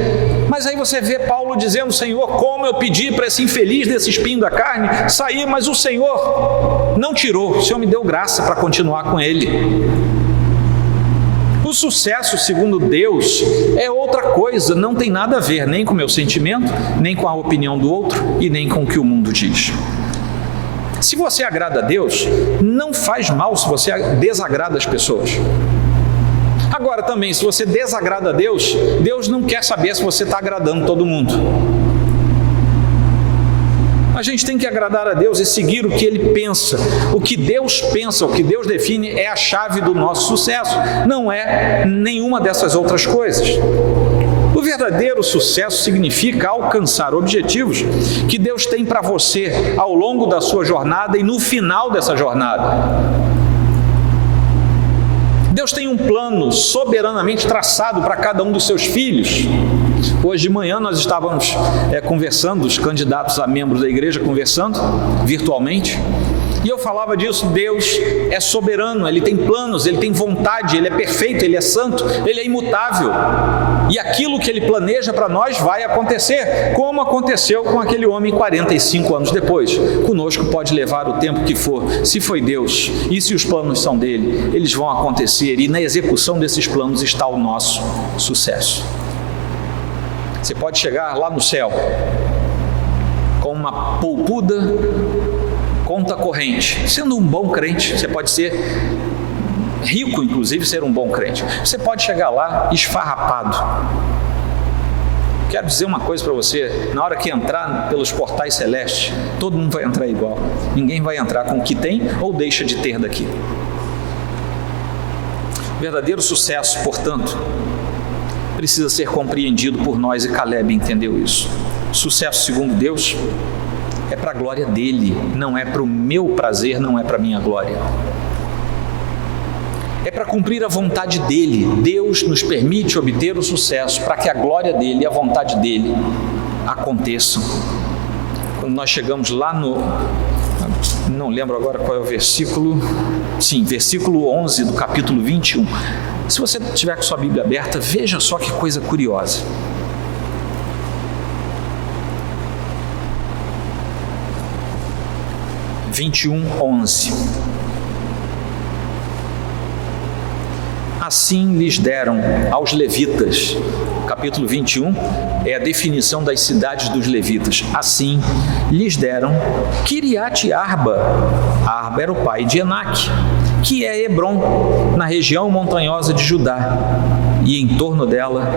Mas aí você vê Paulo dizendo: Senhor, como eu pedi para esse infeliz desse espinho da carne sair, mas o Senhor não tirou, o Senhor me deu graça para continuar com ele. O sucesso, segundo Deus, é outra coisa, não tem nada a ver nem com o meu sentimento, nem com a opinião do outro e nem com o que o mundo diz. Se você agrada a Deus, não faz mal se você desagrada as pessoas. Agora também, se você desagrada a Deus, Deus não quer saber se você está agradando todo mundo. A gente tem que agradar a Deus e seguir o que Ele pensa. O que Deus pensa, o que Deus define é a chave do nosso sucesso, não é nenhuma dessas outras coisas. O verdadeiro sucesso significa alcançar objetivos que Deus tem para você ao longo da sua jornada e no final dessa jornada. Deus tem um plano soberanamente traçado para cada um dos seus filhos. Hoje de manhã nós estávamos conversando, os candidatos a membros da igreja conversando virtualmente, e eu falava disso. Deus é soberano, Ele tem planos, Ele tem vontade, Ele é perfeito, Ele é santo, Ele é imutável. E aquilo que Ele planeja para nós vai acontecer, como aconteceu com aquele homem 45 anos depois. Conosco pode levar o tempo que for. Se foi Deus e se os planos são dEle, eles vão acontecer, e na execução desses planos está o nosso sucesso. Você pode chegar lá no céu com uma poupuda conta corrente, sendo um bom crente. Você pode ser rico, inclusive ser um bom crente. Você pode chegar lá esfarrapado. Quero dizer uma coisa para você: na hora que entrar pelos portais celestes, todo mundo vai entrar igual. Ninguém vai entrar com o que tem ou deixa de ter daqui. Verdadeiro sucesso, portanto, precisa ser compreendido por nós, e Caleb entendeu isso. Sucesso segundo Deus é para a glória dele, não é para o meu prazer, não é para a minha glória. é para cumprir a vontade dele. Deus nos permite obter o sucesso para que a glória dele e a vontade dele aconteçam. Quando nós chegamos lá não lembro agora qual é o versículo, sim, versículo 11 do capítulo 21. Se você tiver com sua Bíblia aberta, veja só que coisa curiosa. (21, 11). Assim lhes deram aos levitas. Capítulo 21 é a definição das cidades dos levitas. Assim lhes deram Kiriat Arba. Arba era o pai de Enaque, que é Hebron, na região montanhosa de Judá, e em torno dela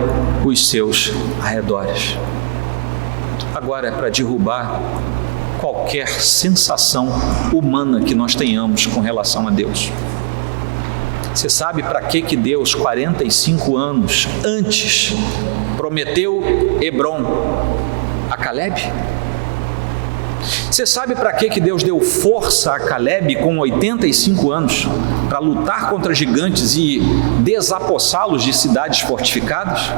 os seus arredores. Agora é para derrubar qualquer sensação humana que nós tenhamos com relação a Deus. Você sabe para que Deus, 45 anos antes, prometeu Hebron a Calebe? Você sabe para que Deus deu força a Calebe com 85 anos para lutar contra gigantes e desapossá-los de cidades fortificadas?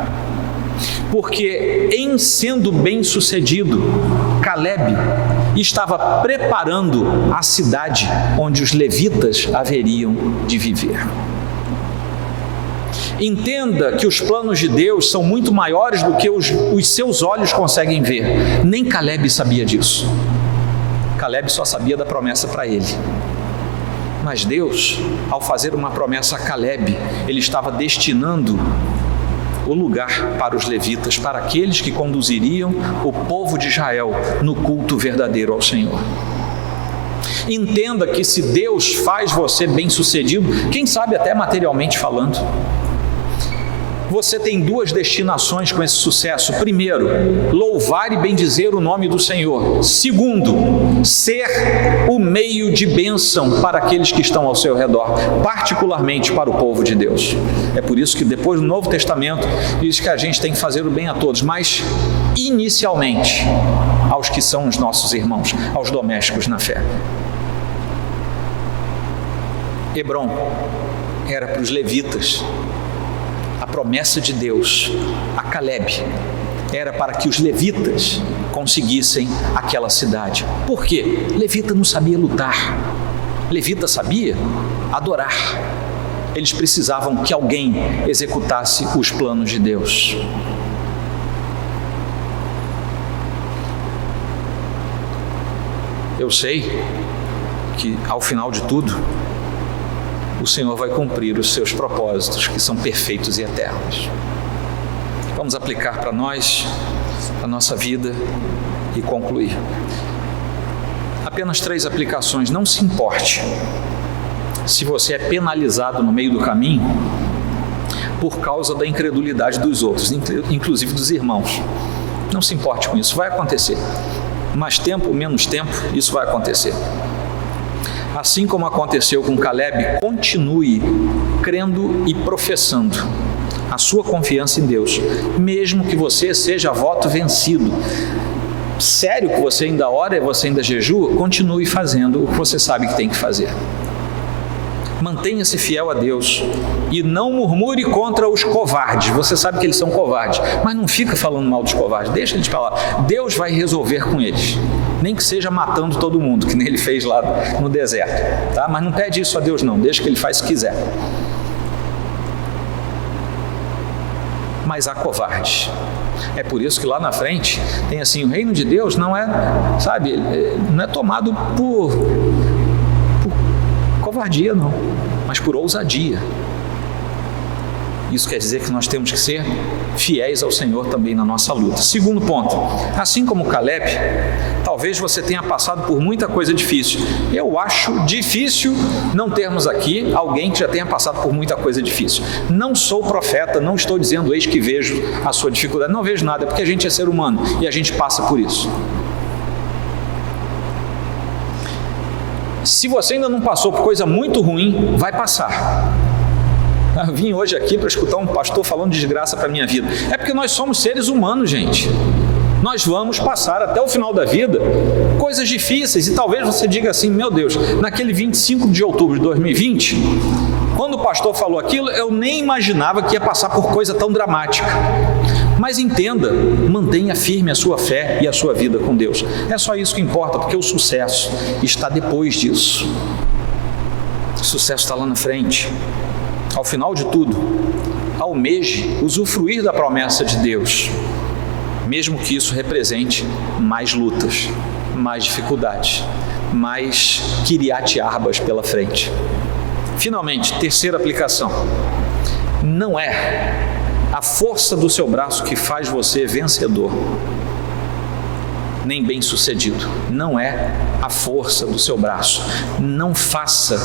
Porque, em sendo bem-sucedido, Calebe estava preparando a cidade onde os levitas haveriam de viver. Entenda que os planos de Deus são muito maiores do que os seus olhos conseguem ver. Nem Calebe sabia disso. Calebe só sabia da promessa para ele. Mas Deus, ao fazer uma promessa a Calebe, ele estava destinando o lugar para os levitas, para aqueles que conduziriam o povo de Israel no culto verdadeiro ao Senhor. Entenda que se Deus faz você bem-sucedido, quem sabe até materialmente falando, você tem duas destinações com esse sucesso. Primeiro, louvar e bendizer o nome do Senhor. Segundo, ser o meio de bênção para aqueles que estão ao seu redor, particularmente para o povo de Deus. É por isso que depois do Novo Testamento diz que a gente tem que fazer o bem a todos, mas inicialmente aos que são os nossos irmãos, aos domésticos na fé. Hebron era para os levitas. A promessa de Deus a Calebe era para que os levitas conseguissem aquela cidade. Por quê? Levita não sabia lutar. Levita sabia adorar. Eles precisavam que alguém executasse os planos de Deus. Eu sei que ao final de tudo, o Senhor vai cumprir os seus propósitos, que são perfeitos e eternos. Vamos aplicar para nós, a nossa vida e concluir. Apenas 3 aplicações. Não se importe se você é penalizado no meio do caminho por causa da incredulidade dos outros, inclusive dos irmãos. Não se importe com isso, vai acontecer. Mais tempo, menos tempo, isso vai acontecer. Assim como aconteceu com Calebe, continue crendo e professando a sua confiança em Deus, mesmo que você seja voto vencido. Sério que você ainda ora e você ainda jejua? Continue fazendo o que você sabe que tem que fazer. Mantenha-se fiel a Deus e não murmure contra os covardes. Você sabe que eles são covardes, mas não fica falando mal dos covardes, deixa eles falar. Deus vai resolver com eles, nem que seja matando todo mundo, que nem ele fez lá no deserto, tá? Mas não pede isso a Deus não, deixa que ele faz se quiser. Mas há covardes. É por isso que lá na frente tem assim, o reino de Deus não é, sabe, não é tomado por covardia não, mas por ousadia. Isso quer dizer que nós temos que ser fiéis ao Senhor também na nossa luta. Segundo ponto, assim como Calebe, talvez você tenha passado por muita coisa difícil. Eu acho difícil não termos aqui alguém que já tenha passado por muita coisa difícil. Não sou profeta, não estou dizendo eis que vejo a sua dificuldade. Não vejo nada, porque a gente é ser humano e a gente passa por isso. Se você ainda não passou por coisa muito ruim, vai passar. Eu vim hoje aqui para escutar um pastor falando de desgraça para a minha vida. É porque nós somos seres humanos, gente. Nós vamos passar até o final da vida coisas difíceis. E talvez você diga assim, meu Deus, naquele 25 de outubro de 2020, Quando o pastor falou aquilo, eu nem imaginava que ia passar por coisa tão dramática. Mas entenda, mantenha firme a sua fé e a sua vida com Deus. É só isso que importa, porque o sucesso está depois disso. O sucesso está lá na frente. Ao final de tudo, almeje usufruir da promessa de Deus, mesmo que isso represente mais lutas, mais dificuldades, mais Kiriat Arbas pela frente. Finalmente, terceira aplicação: não é a força do seu braço que faz você vencedor, nem bem-sucedido. Não é a força do seu braço. Não faça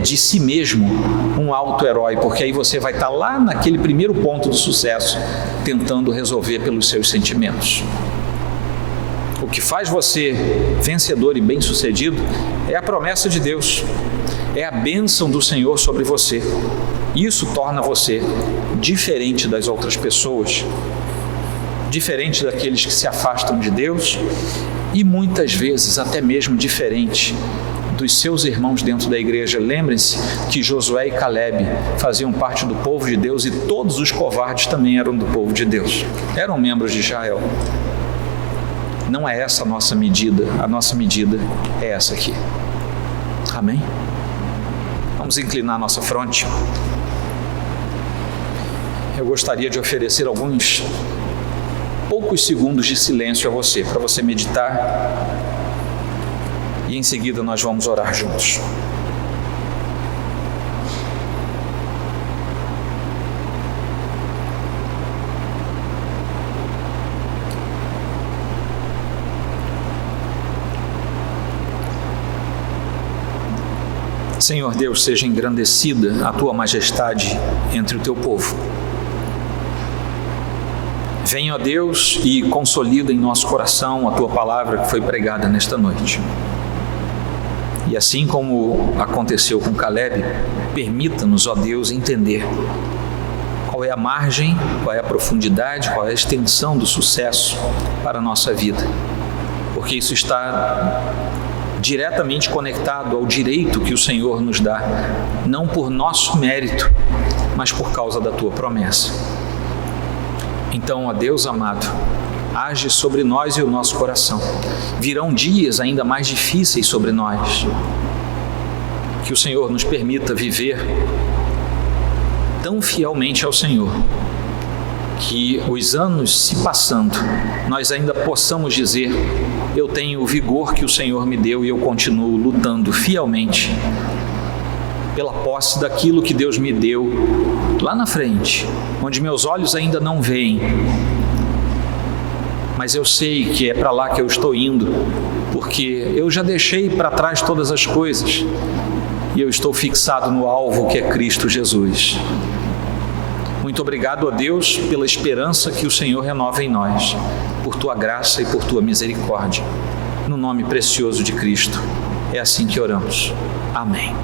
de si mesmo um auto-herói, porque aí você vai estar lá naquele primeiro ponto do sucesso, tentando resolver pelos seus sentimentos. O que faz você vencedor e bem-sucedido é a promessa de Deus, é a bênção do Senhor sobre você. Isso torna você diferente das outras pessoas, diferente daqueles que se afastam de Deus e muitas vezes até mesmo diferente dos seus irmãos dentro da igreja. Lembrem-se que Josué e Calebe faziam parte do povo de Deus e todos os covardes também eram do povo de Deus, eram membros de Israel. Não é essa a nossa medida é essa aqui. Amém? Vamos inclinar nossa fronte. Eu gostaria de oferecer alguns poucos segundos de silêncio a você, para você meditar, e em seguida nós vamos orar juntos. Senhor Deus, seja engrandecida a Tua majestade entre o Teu povo. Venha, ó Deus, e consolida em nosso coração a Tua palavra que foi pregada nesta noite. E assim como aconteceu com Calebe, permita-nos, ó Deus, entender qual é a margem, qual é a profundidade, qual é a extensão do sucesso para a nossa vida. Porque isso está diretamente conectado ao direito que o Senhor nos dá, não por nosso mérito, mas por causa da Tua promessa. Então, ó Deus amado, age sobre nós e o nosso coração. Virão dias ainda mais difíceis sobre nós. Que o Senhor nos permita viver tão fielmente ao Senhor, que os anos se passando, nós ainda possamos dizer: eu tenho o vigor que o Senhor me deu e eu continuo lutando fielmente pela posse daquilo que Deus me deu lá na frente, onde meus olhos ainda não veem, mas eu sei que é para lá que eu estou indo, porque eu já deixei para trás todas as coisas e eu estou fixado no alvo que é Cristo Jesus. Muito obrigado, ó Deus, pela esperança que o Senhor renova em nós, por Tua graça e por Tua misericórdia. No nome precioso de Cristo, é assim que oramos. Amém.